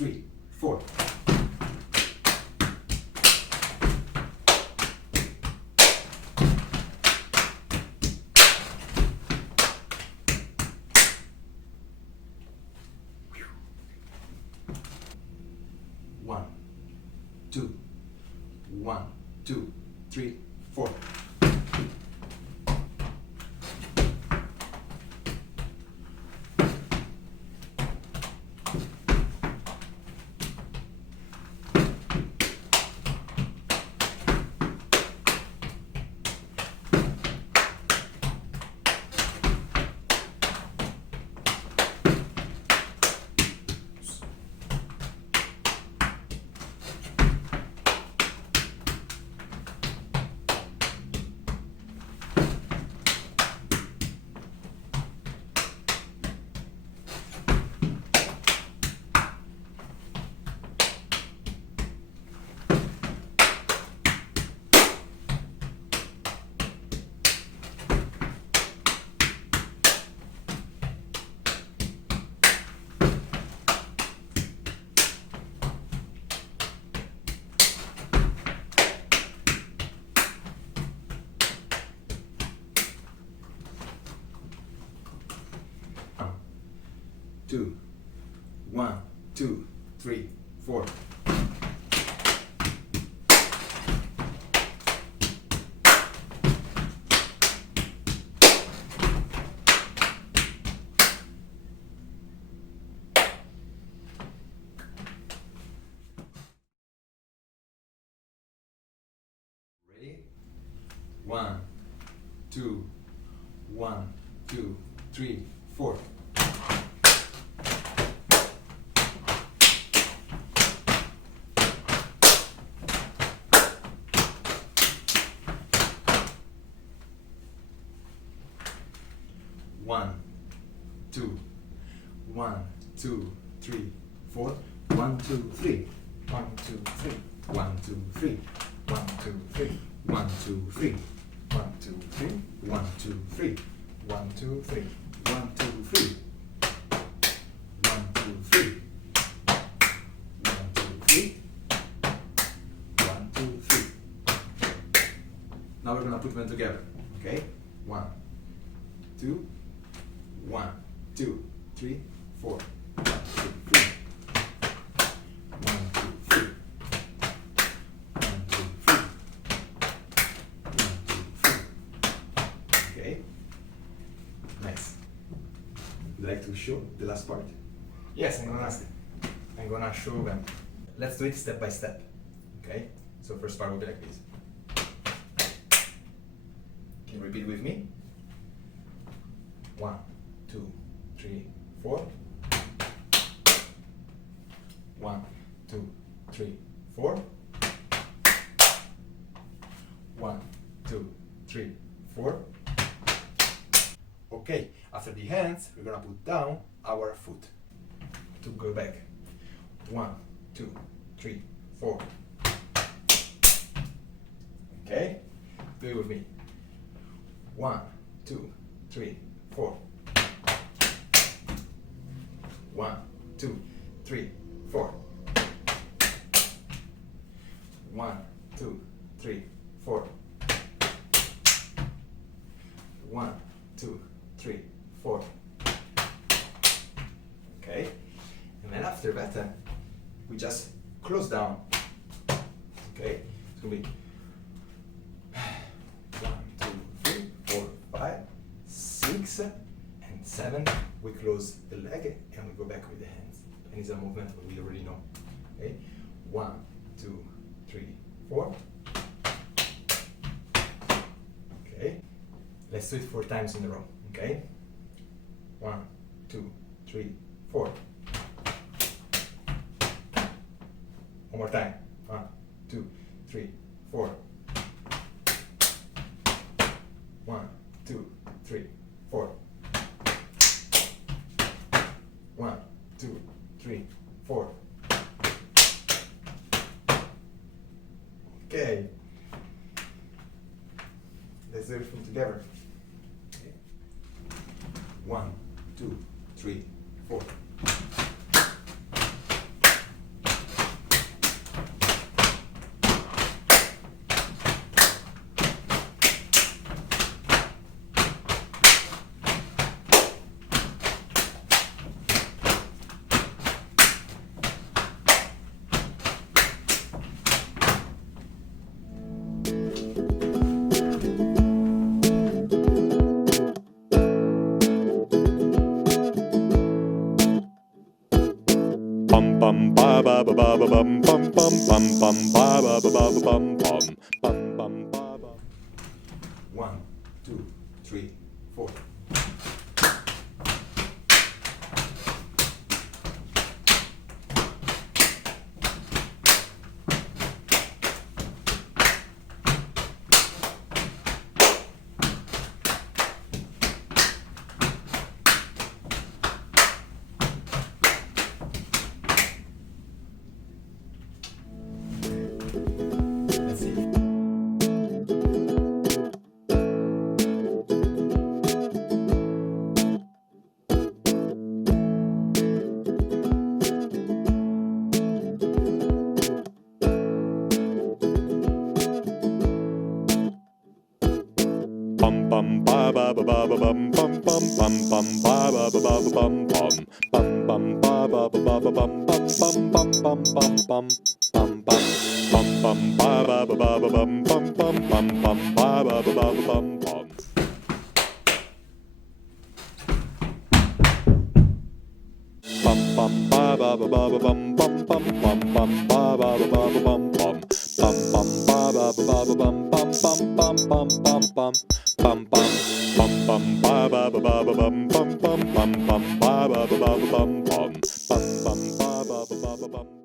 3, 4. One, two, 1, 2, 3, 4. Two, 1, 2, 3, 4. Ready? 1, 2, 1, 2, 3, 4. One, two, 1, 2, 3, 4. 1, 2, 3. 1, 2, 3. 1, 2, 3. 1, 2, 3. 1, 2, 3. 1, 2, 3. 1, 2, 3. 1, 2, 3. 1, 2, 3. 1, 2, 3. 1, 2, 3. 1, 2, 3. Now we're gonna put them together. Okay? 1, 2. 1, 2, 3, 4. 1, 2, 3. 1, 2, 3. 1, 2, 3. 1, 2, 3. Okay. Nice. Would you like to show the last part? Yes, I'm gonna show them. Let's do it step by step. Okay? So first part will be like this. Can you repeat with me? 1, 2, 3, 4. 1, 2, 3, 4. 1, 2, 3, 4. Okay, after the hands, we're gonna put down our foot to go back. 1, 2, 3, 4. Okay, do it with me. 1, 2, 3, 4. 1, 2, 3, 4. 1, 2, 3, 4. 1, 2, 3, 4. Okay, and then after that, we just close down. Okay, it's gonna be 1, 2, 3, 4, 5, 6, and 7. We close the leg and we go back with the hands. And it's a movement that we already know. Okay, 1, 2, 3, 4. Okay, let's do it 4 times in a row. Okay, 1, 2, 3, 4. One more time. 1, 2, 3, 4. 1, 2, 3, 4. 1, 2, 3, 4. Okay. Let's do everything together. Okay. 1, 2, 3, 4. ba ba ba ba bum bum bum bum bum ba ba ba ba ba bum bum bum bum ba ba. 1, 2, 3, 4. That's it. Bum bum ba ba ba ba ba bum bum bum bum bum ba ba ba ba ba bum bum bum bum ba ba ba ba ba bum bum bum bum bum bum bum bum bum bum ba ba ba ba ba bum bum bum bum bum ba ba ba ba ba bum bum. Bum bum ba ba ba ba ba bum bum bum bum bum ba ba ba ba ba bum bum bum bum ba ba ba ba ba bum bum bum bum bum bum bum bum bum bum ba ba ba ba ba bum bum bum bum bum ba ba ba ba ba bum bum bum bum ba ba ba ba ba bum.